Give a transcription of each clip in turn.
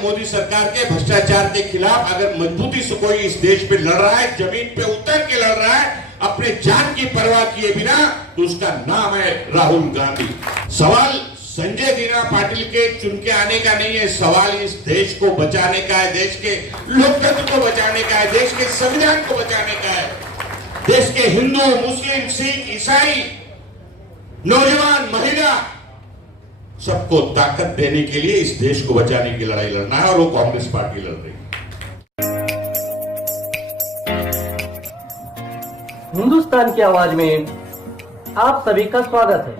अगर मोदी सरकार के भ्रष्टाचार के खिलाफ अगर मजबूती से कोई इस देश पे लड़ रहा है, जमीन पे उतर के लड़ रहा है, अपने जान की परवाह किए बिना, तो उसका नाम है राहुल गांधी। सवाल संजय दीना पाटिल के चुन के आने का नहीं है, सवाल इस देश को बचाने का है, देश के लोकतंत्र को बचाने का है, देश के संविधान को बचाने का है, देश के हिंदू, मुस्लिम, सिख, ईसाई, नौजवान, महिला, सबको ताकत देने के लिए इस देश को बचाने की लड़ाई लड़ना है, और वो कांग्रेस पार्टी लड़ रही है। हिंदुस्तान की आवाज में आप सभी का स्वागत है।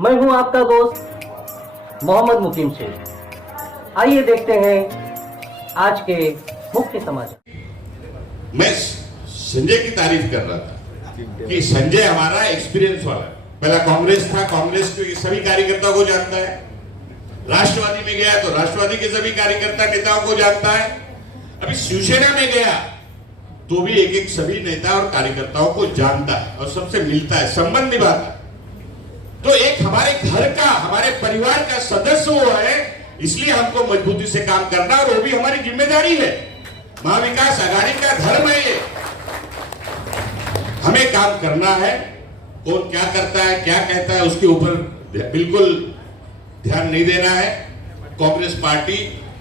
मैं हूं आपका दोस्त मोहम्मद मुकीम शेख। आइए देखते हैं आज के मुख्य समाचार। मैं संजय की तारीफ कर रहा था कि संजय हमारा एक्सपीरियंस वाला है। पहला कांग्रेस था, कांग्रेस के सभी कार्यकर्ताओं को जानता है। राष्ट्रवादी में गया तो राष्ट्रवादी के सभी कार्यकर्ता नेताओं को जानता है। अभी शिवसेना में गया तो भी एक एक सभी नेता और कार्यकर्ताओं को जानता है और सबसे मिलता है, संबंध निभाता है। तो एक हमारे घर का, हमारे परिवार का सदस्य वो है, इसलिए हमको मजबूती से काम करना, और वो भी हमारी जिम्मेदारी है। महाविकास आघाड़ी का धर्म है ये, हमें काम करना है। कौन क्या करता है, क्या कहता है, उसके ऊपर बिल्कुल ध्यान नहीं देना है। कांग्रेस पार्टी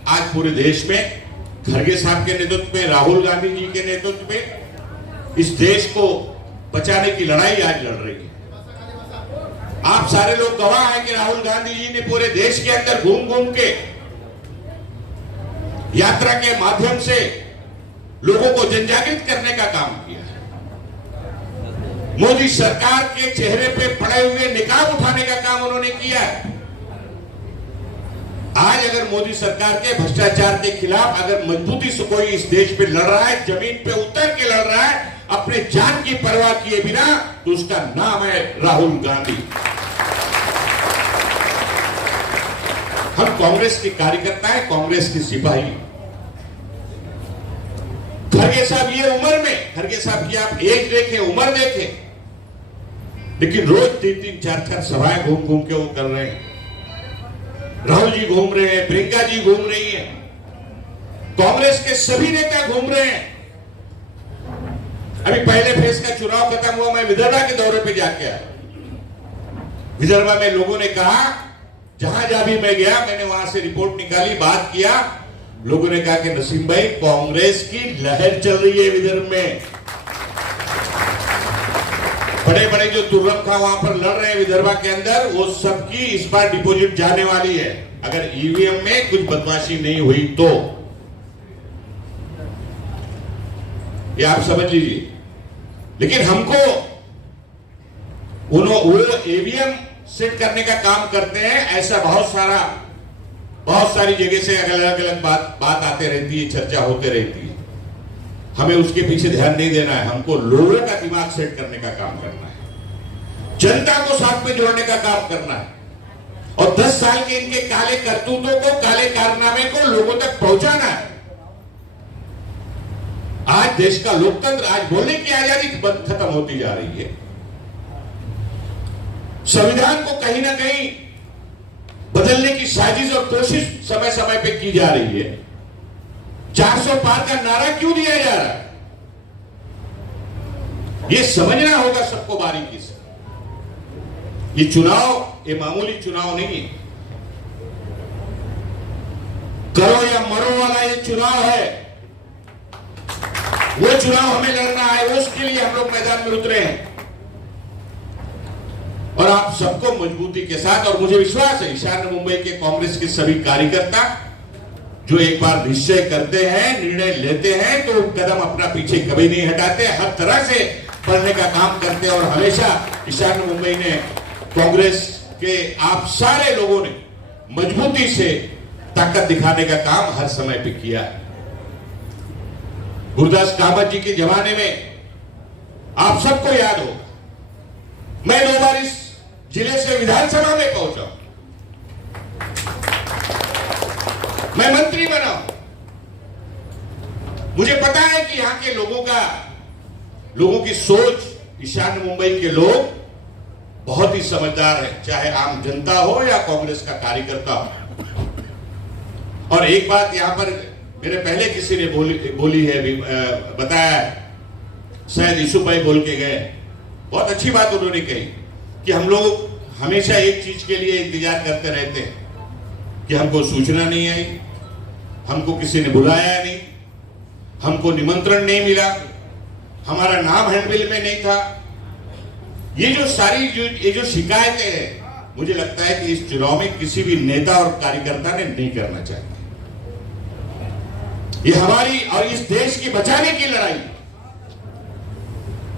आज पूरे देश में खड़गे साहब के नेतृत्व में, राहुल गांधी जी के नेतृत्व में इस देश को बचाने की लड़ाई आज लड़ रही है। आप सारे लोग गवाह हैं कि राहुल गांधी जी ने पूरे देश के अंदर घूम घूम के यात्रा के माध्यम से लोगों को जनजागृत करने का काम किया है। मोदी सरकार के चेहरे पे पड़े हुए निकाब उठाने का काम उन्होंने किया है। आज अगर मोदी सरकार के भ्रष्टाचार के खिलाफ अगर मजबूती से कोई इस देश पे लड़ रहा है, जमीन पे उतर के लड़ रहा है, अपने जान की परवाह किए बिना, तो उसका नाम है राहुल गांधी। हम कांग्रेस के कार्यकर्ता हैं, कांग्रेस के सिपाही। खड़गे साहब ये उम्र में, खड़गे साहब की आप एज देखें, उम्र देखें, लेकिन रोज 3-3, 4-4 सभाएं घूम घूम के वो कर रहे हैं। राहुल जी घूम रहे हैं, प्रियंका जी घूम रही है, कांग्रेस के सभी नेता घूम रहे हैं। अभी पहले फेज का चुनाव खत्म हुआ, मैं विदर्भा के दौरे पे जाके आया। विदर्भा में लोगों ने कहा, जहां जहां भी मैं गया मैंने वहां से रिपोर्ट निकाली, बात किया, लोगों ने कहा कि नसीम भाई कांग्रेस की लहर चल रही है विदर्भ में। बड़े बड़े जो तुर्रम खा वहां पर लड़ रहे हैं विदर्भा के अंदर, वो सबकी इस बार डिपॉजिट जाने वाली है, अगर ईवीएम में कुछ बदमाशी नहीं हुई तो। ये आप समझ लीजिए। लेकिन हमको वो ईवीएम सेट करने का काम करते हैं, ऐसा बहुत सारी जगह से अलग अलग बात आते रहती है, चर्चा होते रहती है। हमें उसके पीछे ध्यान नहीं देना है, हमको लोगों का दिमाग सेट करने का काम करना है, जनता को साथ में जोड़ने का काम करना है, और 10 साल के इनके काले करतूतों को, काले कारनामे को लोगों तक पहुंचाना है। आज देश का लोकतंत्र, आज बोलने की आजादी खत्म होती जा रही है। संविधान को कहीं ना कहीं बदलने की साजिश और कोशिश समय समय पे की जा रही है। 400 पार का नारा क्यों दिया जा रहा है, ये समझना होगा सबको बारीकी से। ये चुनाव ये मामूली चुनाव नहीं है, करो या मरो वाला ये चुनाव है। वो चुनाव हमें लड़ना है, उसके लिए हम लोग मैदान में उतरे हैं, और आप सबको मजबूती के साथ, और मुझे विश्वास है ईशान्य मुंबई के कांग्रेस के सभी कार्यकर्ता जो एक बार निश्चय करते हैं, निर्णय लेते हैं, तो कदम अपना पीछे कभी नहीं हटाते, हर तरह से बढ़ने का काम करते हैं। और हमेशा ईशान्य मुंबई ने, कांग्रेस के आप सारे लोगों ने मजबूती से ताकत दिखाने का काम हर समय पे किया है। गुरदास कामत जी के जमाने में आप सबको याद होगा, मैं 2 बार इस जिले से विधानसभा में पहुंचा, मैं मंत्री बना। मुझे पता है कि यहां के लोगों की सोच, ईशान्य मुंबई के लोग बहुत ही समझदार हैं, चाहे आम जनता हो या कांग्रेस का कार्यकर्ता हो। और और एक बात यहाँ पर मेरे पहले किसी ने बोली है, बताया, शायद यूसुफ भाई बोल के गए, बहुत अच्छी बात उन्होंने कही कि हम लोग हमेशा एक चीज के लिए इंतजार करते रहते हैं कि हमको सूचना नहीं आई, हमको किसी ने बुलाया नहीं, हमको निमंत्रण नहीं मिला, हमारा नाम हैंडबिल में नहीं था। ये जो सारी ये जो शिकायतें हैं, मुझे लगता है कि इस चुनाव में किसी भी नेता और कार्यकर्ता ने नहीं करना चाहिए। ये हमारी और इस देश की बचाने की लड़ाई।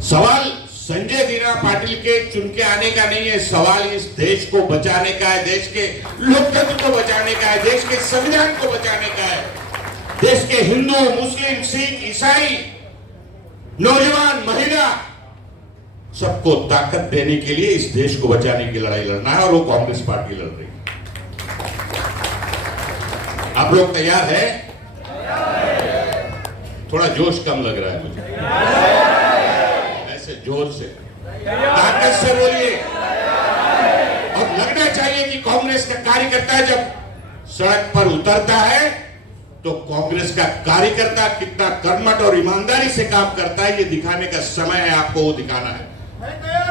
सवाल संजय दीना पाटिल के चुन के आने का नहीं है, सवाल इस देश को बचाने का है, देश के लोकतंत्र को बचाने का है, देश के संविधान को बचाने का है, देश के हिंदू, मुस्लिम, सिख, ईसाई, नौजवान, महिला, सबको ताकत देने के लिए इस देश को बचाने की लड़ाई लड़ना है और वो कांग्रेस पार्टी लड़ रही है। आप लोग तैयार हैं? थोड़ा जोश कम लग रहा है मुझे, ऐसे जोर से, ताकत से बोलिए। और लगना चाहिए कि कांग्रेस का कार्यकर्ता जब सड़क पर उतरता है तो कांग्रेस का कार्यकर्ता कितना कर्मठ और ईमानदारी से काम करता है, ये दिखाने का समय है, आपको वो दिखाना है।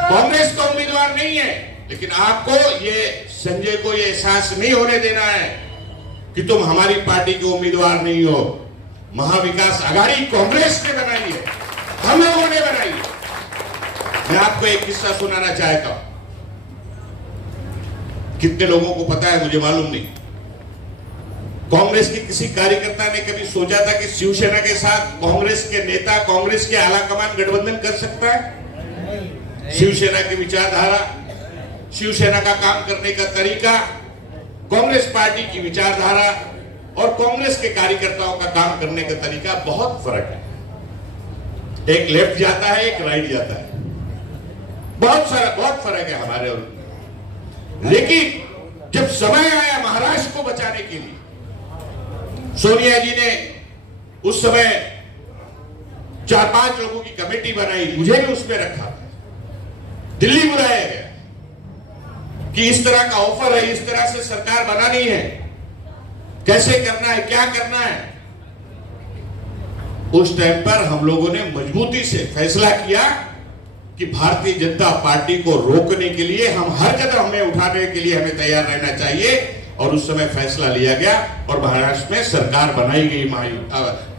कांग्रेस का उम्मीदवार नहीं है, लेकिन आपको ये संजय को ये एहसास नहीं होने देना है कि तुम हमारी पार्टी के उम्मीदवार नहीं हो। महाविकास आघाड़ी कांग्रेस ने बनाई है, हम लोगों ने बनाई है। मैं आपको एक किस्सा सुनाना चाहता हूं, कितने लोगों को पता है मुझे मालूम नहीं। कांग्रेस के किसी कार्यकर्ता ने कभी सोचा था कि शिवसेना के साथ कांग्रेस के नेता, कांग्रेस के आला कमान गठबंधन कर सकता है? शिवसेना की विचारधारा, शिवसेना का काम करने का तरीका, कांग्रेस पार्टी की विचारधारा और कांग्रेस के कार्यकर्ताओं का काम करने का तरीका बहुत फर्क है। एक लेफ्ट जाता है, एक राइट जाता है, बहुत फर्क है हमारे और। लेकिन जब समय आया महाराष्ट्र को बचाने के लिए, सोनिया जी ने उस समय 4-5 लोगों की कमेटी बनाई, मुझे भी उसमें रखा था, दिल्ली बुलाया गया कि इस तरह का ऑफर है, इस तरह से सरकार बनानी है, कैसे करना है, क्या करना है। उस टाइम पर हम लोगों ने मजबूती से फैसला किया कि भारतीय जनता पार्टी को रोकने के लिए हम हर कदम में उठाने के लिए हमें तैयार रहना चाहिए, और उस समय फैसला लिया गया और महाराष्ट्र में सरकार बनाई गई,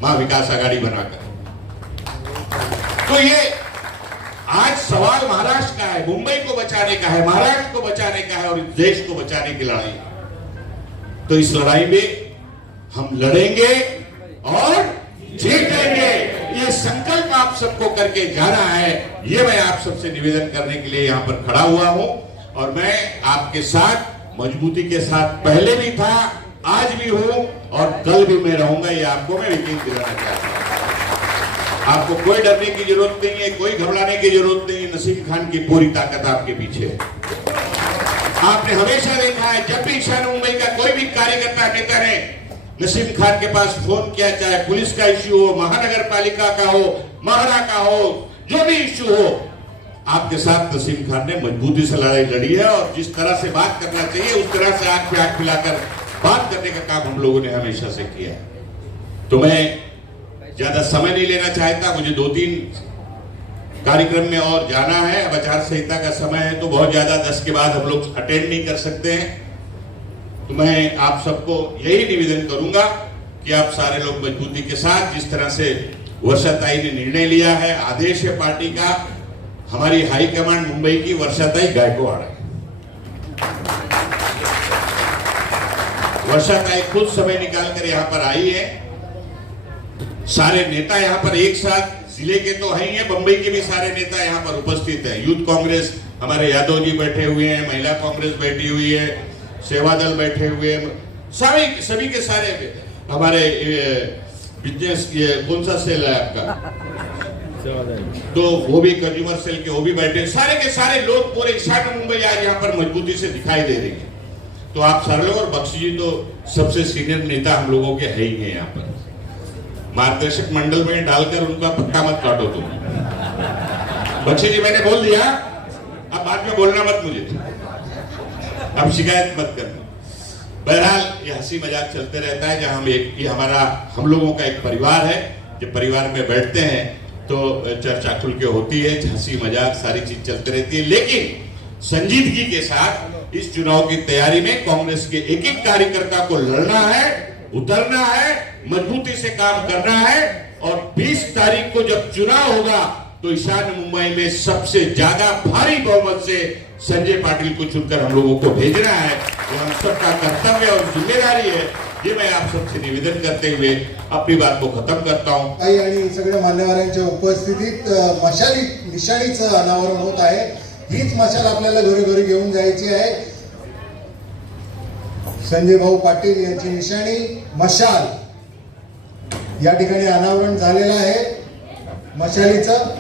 महाविकास आघाड़ी बनाकर। तो ये आज सवाल महाराष्ट्र का है, मुंबई को बचाने का है, महाराष्ट्र को बचाने का है और इस देश को बचाने की लड़ाई। तो इस लड़ाई में हम लड़ेंगे और जीतेंगे, ये संकल्प आप सबको करके जाना है। ये मैं आप सबसे निवेदन करने के लिए यहाँ पर खड़ा हुआ हूं, और मैं आपके साथ मजबूती के साथ पहले भी था, आज भी हूं और कल भी मैं रहूंगा, ये आपको मैं यकीन दिलाना चाहता हूं। आपको कोई डरने की जरूरत नहीं है, कोई घबराने की जरूरत नहीं है। नसीम खान की पूरी ताकत आपके पीछे है। आपने हमेशा देखा है, जब भी ईशान मुंबई का कोई भी कार्यकर्ता नेता ने नसीम खान के पास फोन किया, चाहे पुलिस का इश्यू हो, महानगर पालिका का हो, महारा का हो, जो भी इश्यू हो, आपके साथ नसीम खान ने मजबूती से लड़ाई लड़ी है। और जिस तरह से बात करना चाहिए उस तरह से आंख पे आंख मिलाकर बात करने का काम हम लोगों ने हमेशा से किया है। तो मैं ज्यादा समय नहीं लेना चाहता, मुझे 2-3 कार्यक्रम में और जाना है। अब आचार संहिता का समय है, तो बहुत ज्यादा 10 के बाद हम लोग अटेंड नहीं कर सकते हैं। तो मैं आप सबको यही निवेदन करूंगा कि आप सारे लोग मजबूती के साथ, जिस तरह से वर्षाताई ने निर्णय लिया है, आदेश है पार्टी का, हमारी हाईकमांड मुंबई की वर्षाताई गायकवाड़ है। वर्षाताई खुद समय निकालकर यहाँ पर आई है। सारे नेता यहाँ पर एक साथ, जिले के तो है ही है, बंबई के भी सारे नेता यहाँ पर उपस्थित है। यूथ कांग्रेस हमारे यादव जी बैठे हुए हैं, महिला कांग्रेस बैठी हुई है, सेवा दल बैठे हुए हैं, सभी के सारे हमारे बिजनेस कौन सा सेल है आपका, तो वो भी कंज्यूमर सेल के वो भी बैठे, सारे के सारे लोग पूरे ईशान मुंबई आज यहाँ पर मजबूती से दिखाई दे रही है। तो आप सारे लोग, और बख्शी जी तो सबसे सीनियर नेता हम लोगों के है ही है यहाँ पर, मार्गदर्शक मंडल में डालकर उनका पत्ता मत काटो तुम। बख्शी जी मैंने बोल दिया, अब बाद में बोलना मत मुझे, अब शिकायत मत करना। बहरहाल ये हंसी मजाक चलते रहता है, जहां ये हमारा हम लोगों का एक परिवार है। जब परिवार में बैठते हैं तो चर्चा खुल के होती है, हंसी मजाक सारी चीज चलती रहती है, लेकिन संजीदगी के साथ इस चुनाव की तैयारी में कांग्रेस के एक एक कार्यकर्ता को लड़ना है, उतरना है, मजबूती से काम करना है। और 20 तारीख को जब चुनाव होगा तो ईशान्य मुंबई में सबसे ज्यादा भारी बहुमत से संजय पाटिल को चुनकर हम लोगों को भेजना है। ये हम सबका कर्तव्य और जिम्मेदारी है। ये मैं आप सबसे निवेदन करते हुए अपनी बात को खत्म करता हूं। आणि सगळ्या मान्यवरांच्या उपस्थितीत मशाली निशाणीचं अनावरण होत आहे। हीच मशाल आपल्याला घरोघरी घेऊन जायची आहे। संजय भाऊ पाटील यांची निशाणी मशाल या ठिकाणी अनावरण झालेलं आहे मशालीचं।